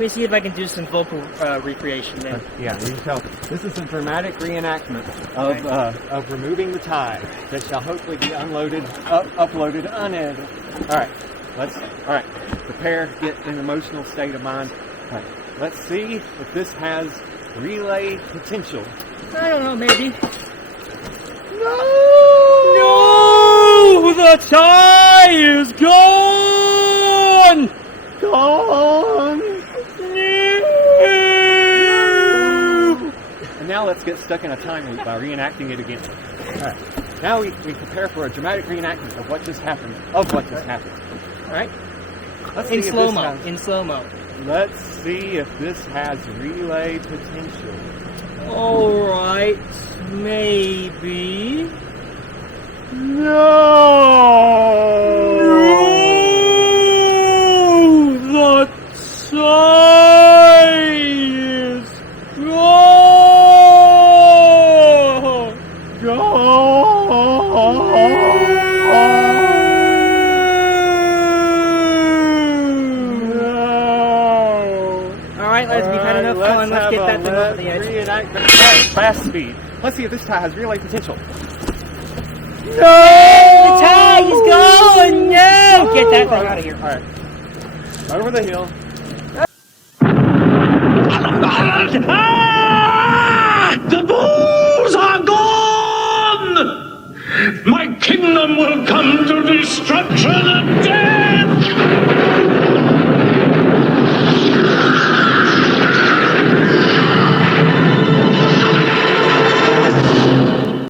Let me see if I can do some vocal recreation then. Yeah, you can tell. This is a dramatic reenactment of removing the tie that shall hopefully be uploaded unedited. All right, prepare, get in an emotional state of mind. All right, let's see if this has relay potential. I don't know, maybe. No! The tie is gone! Gone! And now let's get stuck in a time loop by reenacting it again. Alright. Now we prepare for a dramatic reenactment of what just happened. Alright? In slow-mo. Let's see if this has relay potential. Alright, maybe. No! The tie is gone! Alright, we've had enough fun. Let's get that thing over the edge. Reenactment at fast speed. Let's see if this tie has relay potential. No! The tie is gone! No! Get that thing out of here. Alright. Over the hill. The bulls are gone! My kingdom will come to destruction again!